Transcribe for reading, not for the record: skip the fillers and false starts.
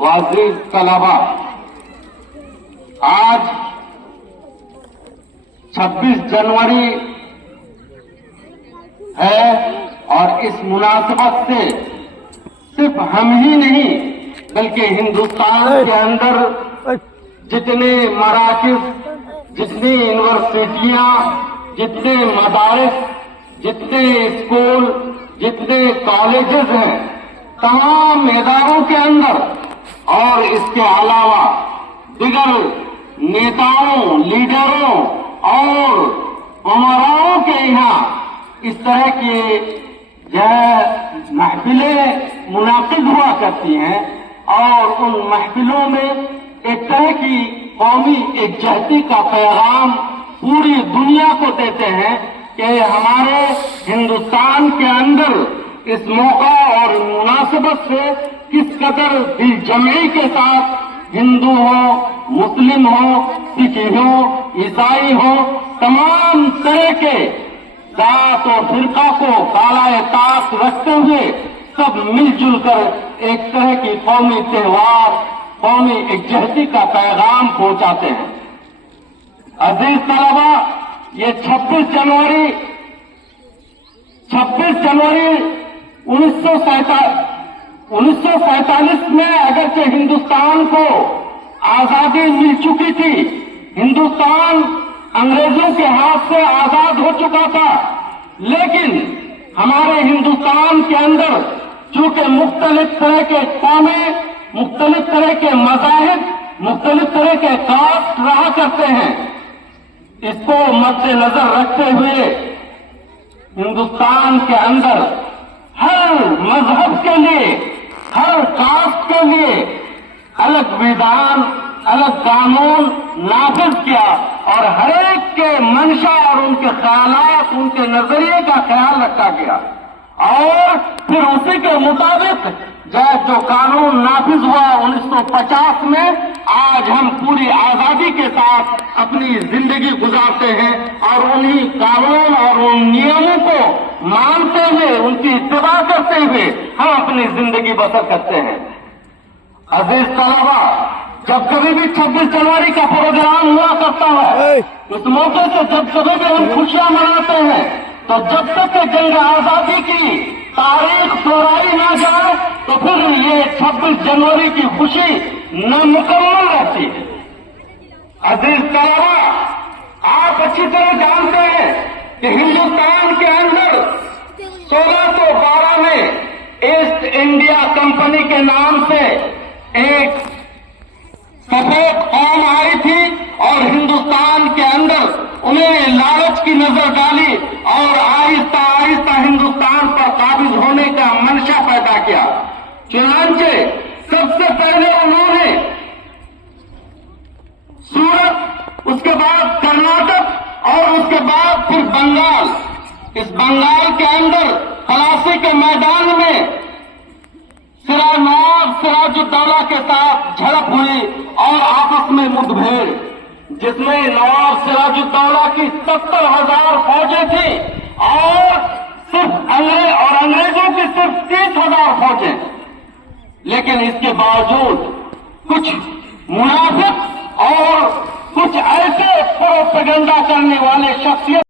वाज़ीज़ तलबा, आज 26 जनवरी है और इस मुनासिबत से सिर्फ हम ही नहीं बल्कि हिंदुस्तान के अंदर जितने मराकिज़, जितनी यूनिवर्सिटियां, जितने मदारिस, जितने स्कूल, जितने कॉलेजेस हैं, तमाम इदारों के अंदर और इसके अलावा दिगर नेताओं, लीडरों और उमराओं के यहाँ इस तरह की जो महफिलें मुनाकिद हुआ करती हैं और उन महफिलों में एक तरह की कौमी एकजहती का पैगाम पूरी दुनिया को देते हैं कि हमारे हिंदुस्तान के अंदर इस मौका और मुनासिबत से किस कदर दिलजमई के साथ हिंदू हो, मुस्लिम हो, सिख हो, ईसाई हो, तमाम तरह के जात और फिरका को कालाए ताक रखते हुए सब मिलजुल कर एक तरह की कौमी त्योहार, कौमी एकजहती का पैगाम पहुंचाते हैं। अजीज तलबा, ये 26 जनवरी 1947 में अगरचे हिंदुस्तान को आजादी मिल चुकी थी, हिंदुस्तान अंग्रेजों के हाथ से आजाद हो चुका था, लेकिन हमारे हिंदुस्तान के अंदर चूंकि मुख्तलिफ तरह के कौमें, मुख्तलिफ तरह के मज़ाहिब, मुख्तलिफ तरह के कास्ट रहा करते हैं, इसको मद्देनजर रखते हुए हिंदुस्तान के अंदर हर मजहब के लिए, हर कास्ट के लिए अलग विधान, अलग कानून नाफिज किया और हर एक के मंशा और उनके ख्यालात, उनके नजरिए का ख्याल रखा गया और फिर उसी के मुताबिक जो कानून नाफिज हुआ 1950 में, आज हम पूरी आजादी के साथ अपनी जिंदगी गुजारते हैं और उन्हीं कानून और उन नियमों को मानते हुए, उनकी इत्तिबा करते हुए हम अपनी जिंदगी बसर करते हैं। अजीज तलबा, जब कभी भी 26 जनवरी का प्रोग्राम हुआ करता है, उस मौके से जब कभी भी हम खुशियां मनाते हैं, तो जब तक जंग आजादी की तारीख दोहराई ना जाए तो फिर ये 26 जनवरी की खुशी नामुकम्मल रहती है। अजीज तलबा, आप अच्छी तरह जानते हैं कि हिंदुस्तान के अंदर 1612 में ईस्ट इंडिया कंपनी के नाम से एक सफेद कौम आई थी और हिंदुस्तान के अंदर उन्हें लालच की नजर डाली और आहिस्ता आहिस्ता हिंदुस्तान पर काबिज होने का मंशा पैदा किया। चुनांचे सबसे पहले उन्होंने सूरत, उसके बाद कर्नाटक और उसके बाद फिर बंगाल, इस बंगाल के अंदर पलासी के मैदान में नवाब सिराजुद्दौला के साथ झड़प हुई और आपस में मुठभेड़, जिसमें नवाब सिराजुद्दौला की 70,000 फौजें थी और सिर्फ अंग्रेजों की सिर्फ 30,000 फौजें। लेकिन इसके बावजूद कुछ मुनाफिक और कुछ ऐसे प्रोपेगेंडा करने वाले शख्सियत